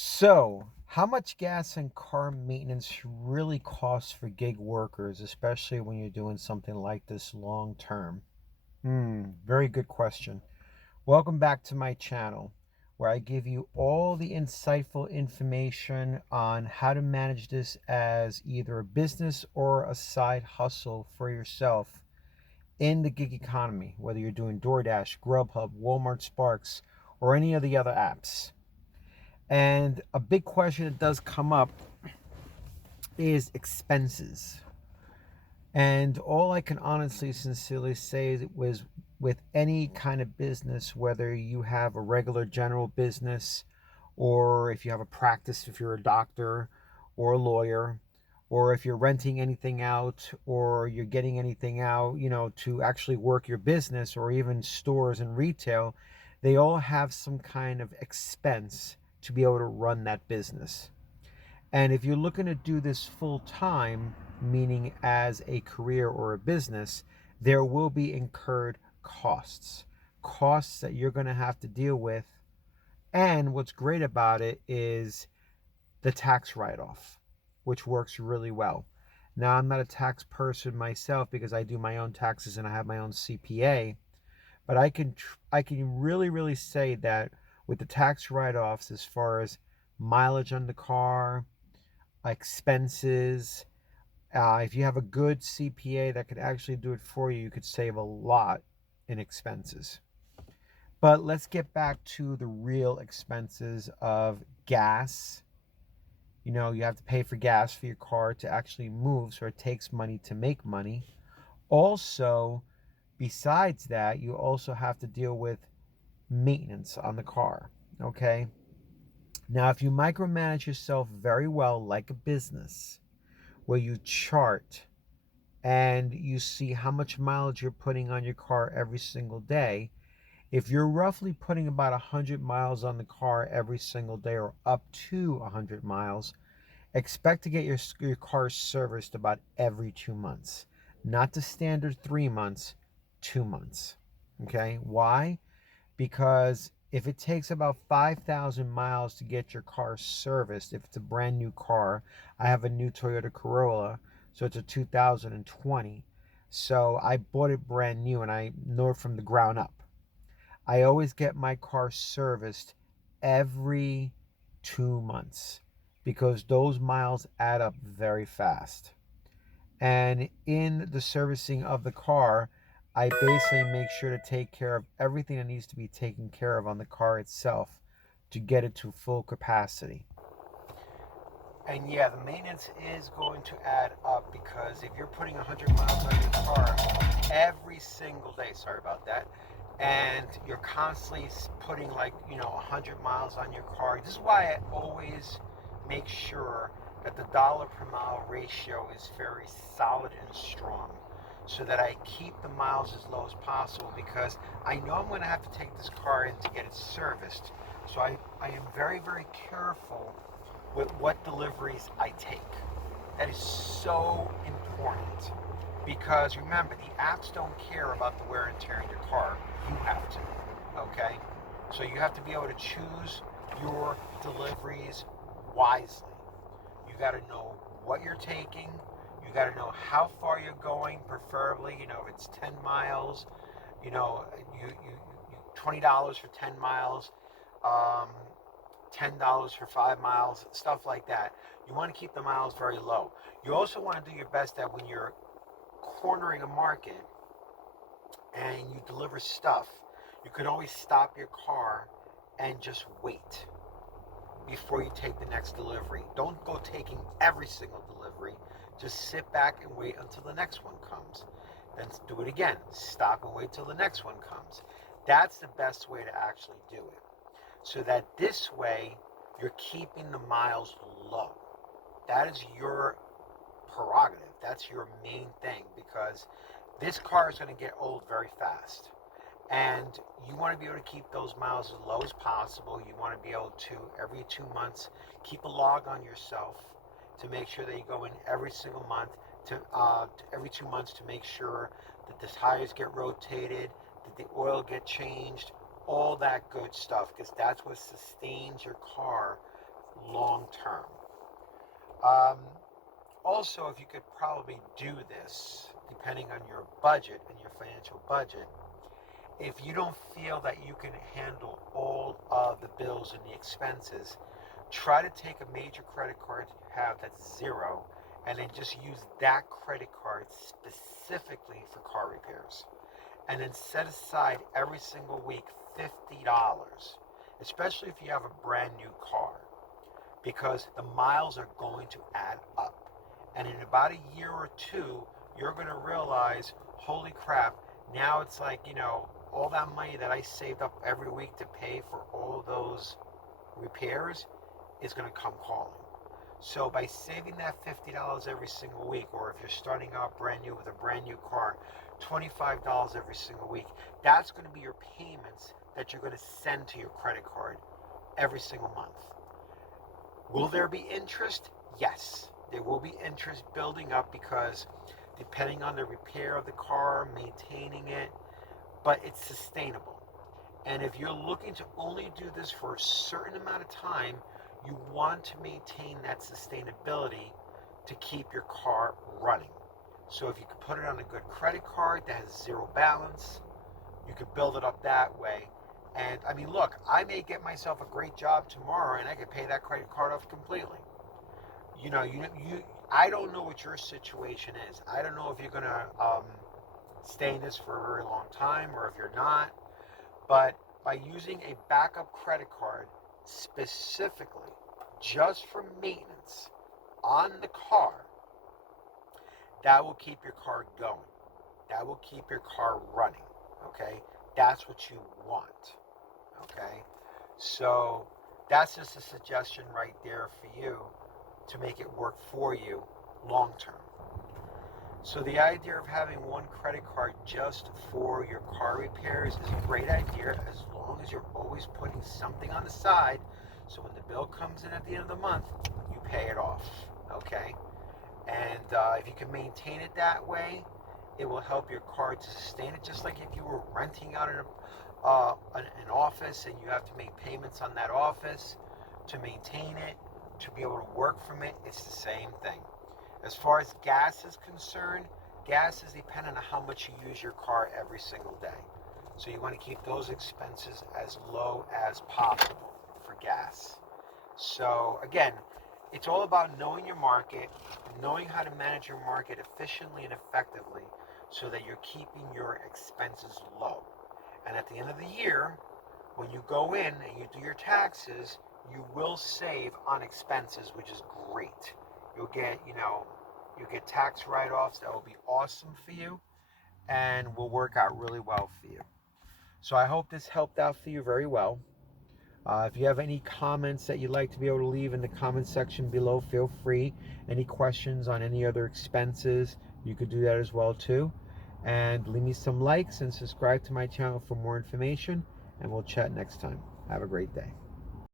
So, how much gas and car maintenance really costs for gig workers, especially when you're doing something like this long term? Very good question. Welcome back to my channel, where I give you all the insightful information on how to manage this as either a business or a side hustle for yourself in the gig economy, whether you're doing DoorDash, Grubhub, Walmart Sparks, or any of the other apps. And a big question that does come up is expenses. And all I can honestly, sincerely say is it was with any kind of business, whether you have a regular general business or if you have a practice, if you're a doctor or a lawyer, or if you're renting anything out or you're getting anything out, to actually work your business, or even stores and retail, they all have some kind of expense to be able to run that business. And if you're looking to do this full time, meaning as a career or a business, there will be incurred costs, costs that you're going to have to deal with. And what's great about it is the tax write off, which works really well. Now, I'm not a tax person myself because I do my own taxes and I have my own CPA, but I can really say that with the tax write offs, as far as mileage on the car, expenses. If you have a good CPA that could actually do it for you, you could save a lot in expenses. But let's get back to the real expenses of gas. You have to pay for gas for your car to actually move, so it takes money to make money. Also, besides that, you also have to deal with maintenance on the car. Okay? Now, if you micromanage yourself very well, like a business, where you chart and you see how much mileage you're putting on your car every single day. If you're roughly putting about 100 miles on the car every single day, or up to 100 miles, expect to get your car serviced about every 2 months. Not the standard 3 months, 2 months. Okay? Why? Because if it takes about 5,000 miles to get your car serviced, if it's a brand new car, I have a new Toyota Corolla, so it's a 2020. So I bought it brand new and I know it from the ground up. I always get my car serviced every 2 months because those miles add up very fast. And in the servicing of the car, I basically make sure to take care of everything that needs to be taken care of on the car itself to get it to full capacity. And yeah, the maintenance is going to add up because if you're putting 100 miles on your car every single day, sorry about that, and you're constantly putting 100 miles on your car, this is why I always make sure that the dollar per mile ratio is very solid and strong, so that I keep the miles as low as possible, because I know I'm going to have to take this car in to get it serviced. So I am very careful with what deliveries I take. That is so important, because remember, the apps don't care about the wear and tear in your car. You have to. Okay? So you have to be able to choose your deliveries wisely. You got to know what you're taking. You got to know how far you're going, preferably. If it's 10 miles, you $20 for 10 miles. Um, $10 for 5 miles, stuff like that. You want to keep the miles very low. You also want to do your best that when you're cornering a market and you deliver stuff, you can always stop your car and just wait before you take the next delivery. Don't go taking every single delivery. Just sit back and wait until the next one comes. Then do it again. Stop and wait till the next one comes. That's the best way to actually do it, so that this way you're keeping the miles low. That is your prerogative. That's your main thing, because this car is going to get old very fast. And you want to be able to keep those miles as low as possible. You want to be able to, every 2 months, keep a log on yourself to make sure that you go in every single month, to every 2 months, to make sure that the tires get rotated, that the oil get changed, all that good stuff, because that's what sustains your car long term. Um, Also, if you could probably do this, depending on your budget and your financial budget, if you don't feel that you can handle all of the bills and the expenses, try to take a major credit card you have that's zero and then just use that credit card specifically for car repairs. And then set aside every single week $50, especially if you have a brand new car, because the miles are going to add up. And in about a year or two, you're going to realize, holy crap, now it's like, all that money that I saved up every week to pay for all those repairs is going to come calling. So by saving that $50 every single week, or if you're starting out brand new with a brand new car, $25 every single week, that's going to be your payments that you're going to send to your credit card every single month. Will there be interest? Yes. There will be interest building up because depending on the repair of the car, maintaining it, but it's sustainable. And if you're looking to only do this for a certain amount of time, you want to maintain that sustainability to keep your car running. So if you could put it on a good credit card that has zero balance, you could build it up that way. And I mean, look, I may get myself a great job tomorrow and I could pay that credit card off completely. I don't know what your situation is. I don't know if you're gonna stay in this for a very long time or if you're not. But by using a backup credit card specifically just for maintenance on the car, that will keep your car going. That will keep your car running. Okay, that's what you want. Okay, so that's just a suggestion right there for you to make it work for you long term. So the idea of having one credit card just for your car repairs is a great idea, as long as you're always putting something on the side, so when the bill comes in at the end of the month, you pay it off. Okay, and if you can maintain it that way, it will help your car to sustain it, just like if you were renting out an office and you have to make payments on that office to maintain it, to be able to work from it. It's the same thing. As far as gas is concerned, gas is dependent on how much you use your car every single day. So you want to keep those expenses as low as possible for gas. So again, it's all about knowing your market, knowing how to manage your market efficiently and effectively so that you're keeping your expenses low. And at the end of the year, when you go in and you do your taxes, you will save on expenses, which is great. You'll get tax write-offs that will be awesome for you and will work out really well for you. So I hope this helped out for you very well. If you have any comments that you'd like to be able to leave in the comment section below, feel free. Any questions on any other expenses, you could do that as well too. And leave me some likes and subscribe to my channel for more information, and we'll chat next time. Have a great day.